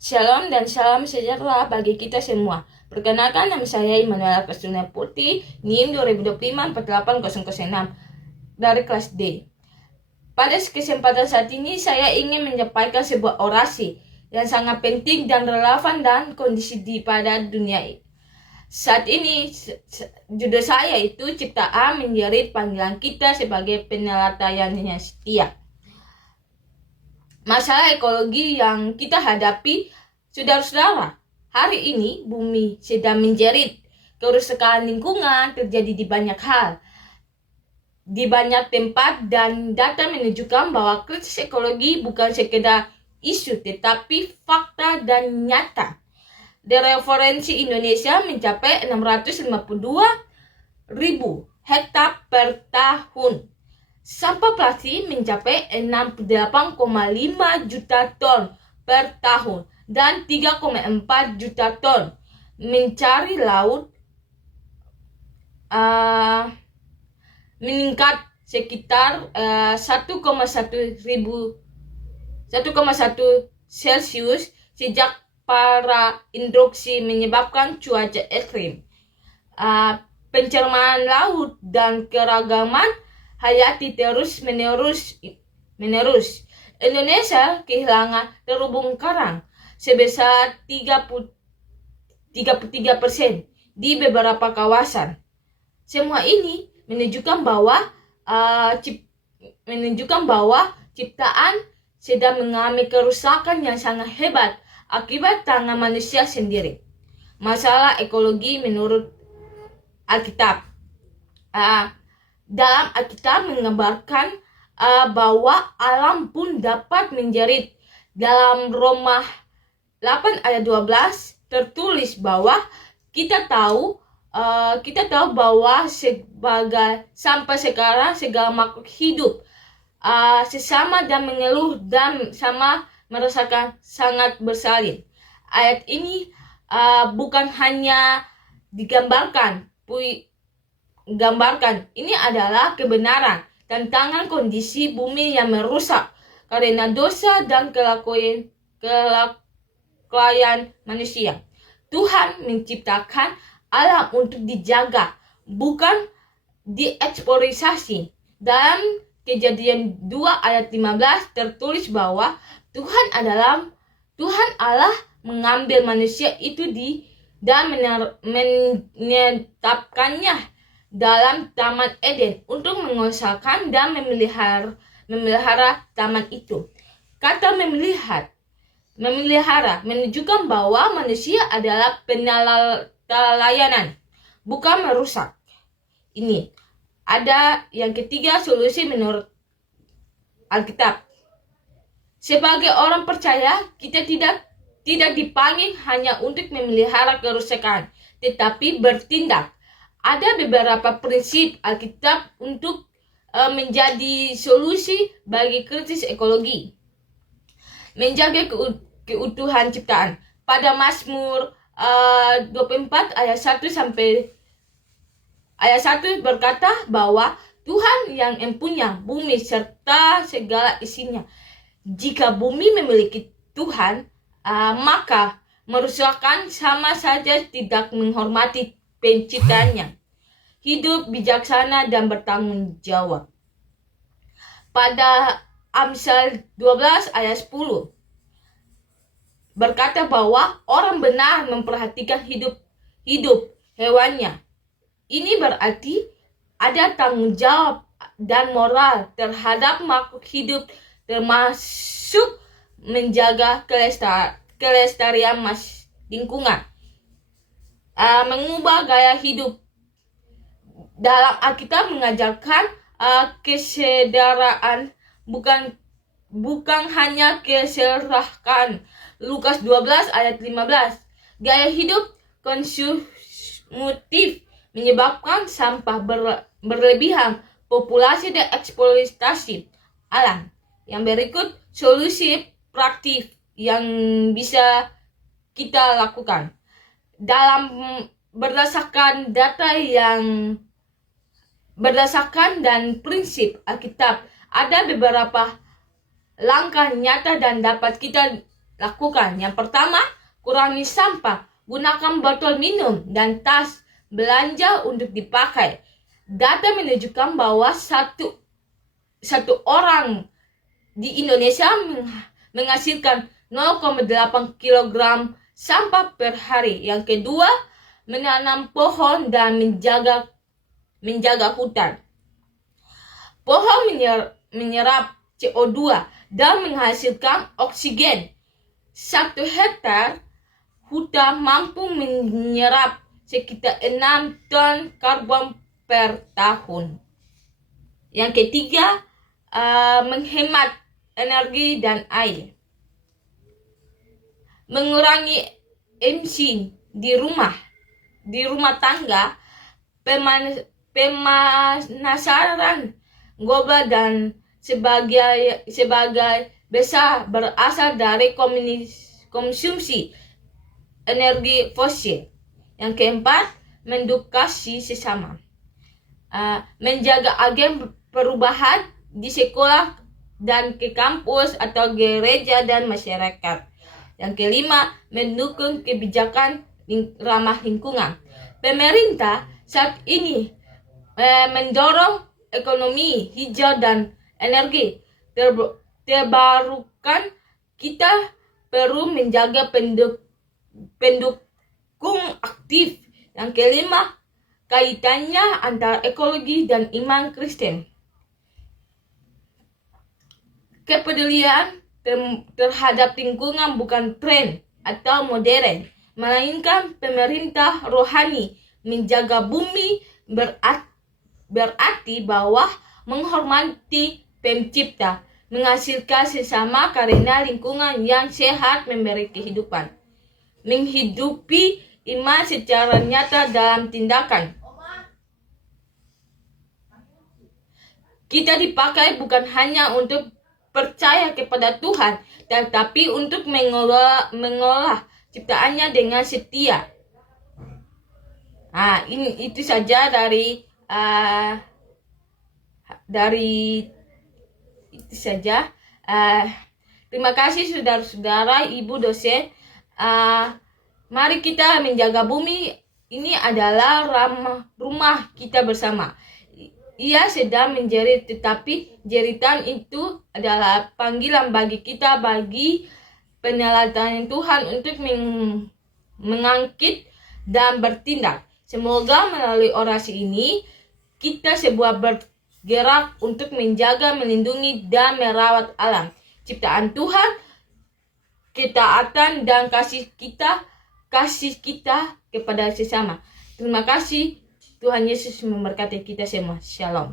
Shalom dan salam sejahtera bagi kita semua. Perkenalkan, nama saya Immanuel Kastuna Putri, NIM 2025-48006 dari kelas D. Pada kesempatan saat ini, saya ingin menyampaikan sebuah orasi yang sangat penting dan relevan dan kondisi pada dunia saat ini. Judul saya itu Ciptaan Menjerit Panggilan Kita sebagai Penelataian yang Setia. Masalah ekologi yang kita hadapi, saudara-saudara, hari ini bumi sedang menjerit. Kerusakan lingkungan terjadi di banyak hal, di banyak tempat, dan data menunjukkan bahwa krisis ekologi bukan sekedar isu tetapi fakta dan nyata. Dereferensi Indonesia mencapai 652.000 hektar per tahun. Sampah plastik mencapai 68,5 juta ton per tahun dan 3,4 juta ton. Mencari laut meningkat sekitar 1,1 Celsius sejak para induksi menyebabkan cuaca ekstrim, pencemaran laut, dan keragaman hayati terus menerus. Indonesia kehilangan terumbu karang sebesar 33% di beberapa kawasan. Semua ini menunjukkan bahwa ciptaan sedang mengalami kerusakan yang sangat hebat akibat tangan manusia sendiri. Masalah ekologi menurut Alkitab. Dalam Alkitab menggambarkan bahwa alam pun dapat menjerit. Dalam Roma 8 ayat 12 tertulis bahwa kita tahu bahwa sampai sekarang segala makhluk hidup sesama dan mengeluh dan sama merasakan sangat bersalin. Ayat ini bukan hanya digambarkan, ini adalah kebenaran tentang kondisi bumi yang merusak karena dosa dan kelalaian manusia. Tuhan menciptakan alam untuk dijaga, bukan dieksploitasi. Dalam Kejadian 2 ayat 15 tertulis bahwa Tuhan Allah mengambil manusia itu dan menetapkannya dalam Taman Eden untuk mengusahakan dan memelihara taman itu. Kata memelihara menunjukkan bahwa manusia adalah penelayanan, bukan merusak. Ini ada yang ketiga, solusi menurut Alkitab. Sebagai orang percaya, kita tidak dipanggil hanya untuk memelihara kerusakan, tetapi bertindak. Ada beberapa prinsip Alkitab untuk menjadi solusi bagi krisis ekologi. Menjaga keutuhan ciptaan. Pada Mazmur 24 ayat 1 sampai ayat 1 berkata bahwa Tuhan yang mempunyai bumi serta segala isinya. Jika bumi memiliki Tuhan, maka merusakkan sama saja tidak menghormati penciptanya. Hidup bijaksana dan bertanggung jawab. Pada Amsal 12 ayat 10 berkata bahwa orang benar memperhatikan hidup hewannya. Ini berarti ada tanggung jawab dan moral terhadap makhluk hidup, termasuk menjaga kelestarian lingkungan. Mengubah gaya hidup. Dalam Alkitab mengajarkan kesederaan, bukan hanya keserakahan. Lukas 12 ayat 15. Gaya hidup konsumtif menyebabkan sampah berlebihan, populasi dan eksploitasi alam. Yang berikut solusi praktis yang bisa kita lakukan. Berdasarkan dan prinsip Alkitab, ada beberapa langkah nyata dan dapat kita lakukan. Yang pertama, kurangi sampah. Gunakan botol minum dan tas belanja untuk dipakai. Data menunjukkan bahwa satu orang di Indonesia menghasilkan 0,8 kg sampah per hari. Yang kedua, menanam pohon dan menjaga hutan. Pohon menyerap CO2 dan menghasilkan oksigen. 1 hektar hutan mampu menyerap sekitar 6 ton karbon per tahun. Yang ketiga, menghemat energi dan air. Mengurangi emisi di rumah tangga, pemanasan global dan sebagai besar berasal dari konsumsi energi fosil. Yang keempat, mendukasi sesama. Menjaga agen perubahan di sekolah dan ke kampus atau gereja dan masyarakat. Yang kelima, mendukung kebijakan ramah lingkungan. Pemerintah saat ini mendorong ekonomi hijau dan energi terbarukan. Kita perlu menjaga pendukung aktif. Yang kelima, kaitannya antara ekologi dan iman Kristen. Kepedulian terhadap lingkungan bukan tren atau modern, melainkan pemerintah rohani. Menjaga bumi berarti bahwa menghormati pencipta, menghasilkan sesama karena lingkungan yang sehat memberi kehidupan. Menghidupi iman secara nyata dalam tindakan. Kita dipakai bukan hanya untuk percaya kepada Tuhan, tetapi untuk mengolah ciptaannya dengan setia. Itu saja dari itu saja. Terima kasih saudara-saudara, ibu dosen. Mari kita menjaga bumi. Ini adalah rumah kita bersama. Ia sedang menjerit, tetapi jeritan itu adalah panggilan bagi kita, bagi penyelatan Tuhan untuk mengangkit dan bertindak. Semoga melalui orasi ini kita semua bergerak untuk menjaga, melindungi, dan merawat alam ciptaan Tuhan, ketaatan dan kasih kita kepada sesama. Terima kasih. Tuhan Yesus memberkati kita semua. Shalom.